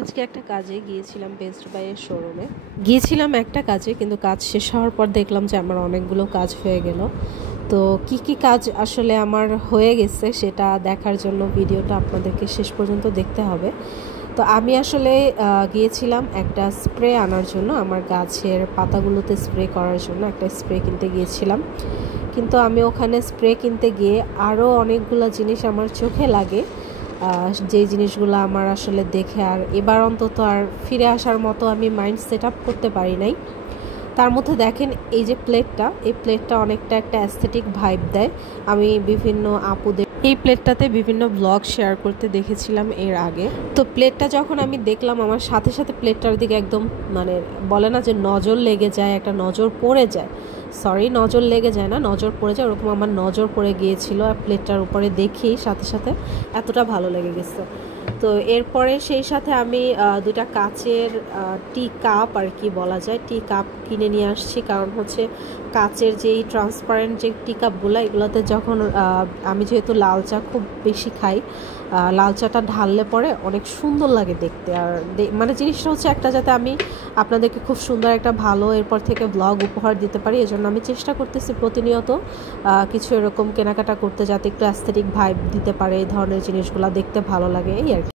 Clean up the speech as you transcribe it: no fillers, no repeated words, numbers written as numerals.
আজকে একটা কাজে গিয়েছিলাম বেস্ট বাইয়ের শোরুমে। গিয়েছিলাম একটা কাজে, কিন্তু কাজ শেষ হওয়ার পর দেখলাম যে আমার অনেকগুলো কাজ হয়ে গেল। তো কি কাজ আসলে আমার হয়ে গেছে সেটা দেখার জন্য ভিডিওটা আপনাদেরকে শেষ পর্যন্ত দেখতে হবে। তো আমি আসলে গিয়েছিলাম একটা স্প্রে আনার জন্য, আমার গাছের পাতাগুলোতে স্প্রে করার জন্য একটা স্প্রে কিনতে গিয়েছিলাম। কিন্তু আমি ওখানে স্প্রে কিনতে গিয়ে আরও অনেকগুলো জিনিস আমার চোখে লাগে, যে জিনিসগুলো আমার আসলে দেখে আর এবার অন্তত আর ফিরে আসার মতো আমি মাইন্ড সেট আপ করতে পারি নাই। তার মধ্যে দেখেন এই যে প্লেটটা, এই প্লেটটা অনেকটা একটা অ্যাস্থেটিক ভাইব দেয়। আমি বিভিন্ন আপুদের এই প্লেটটাতে বিভিন্ন ব্লগ শেয়ার করতে দেখেছিলাম এর আগে। তো প্লেটটা যখন আমি দেখলাম, আমার সাথে সাথে প্লেটটার দিকে একদম মানে বলে না যে নজর লেগে যায়, একটা নজর পড়ে যায়, সরি নজর লেগে যায় না, নজর পড়ে যায়, ওরকম আমার নজর পড়ে গিয়েছিল। আর প্লেটটার উপরে দেখি সাথে সাথে এতটা ভালো লেগে গেছে। তো এরপরে সেই সাথে আমি দুটা কাচের টি কাপ আর কি বলা যায়, টি কাপ কিনে নিয়ে আসছি। কারণ হচ্ছে কাচের যেই ট্রান্সপারেন্ট যে টি কাপগুলো, এগুলোতে যখন আমি যেহেতু লাল চা খুব বেশি খাই, লাল চাটা ঢাললে পরে অনেক সুন্দর লাগে দেখতে। আর মানে জিনিসটা হচ্ছে একটা, যাতে আমি আপনাদেরকে খুব সুন্দর একটা ভালো এরপর থেকে ব্লগ উপহার দিতে পারি, এজন্য আমি চেষ্টা করতেছি প্রতিনিয়ত কিছু এরকম কেনাকাটা করতে, যাতে একটু অ্যাস্থেটিক ভাইব দিতে পারে, এই ধরনের জিনিসগুলো দেখতে ভালো লাগে, এই আর কি।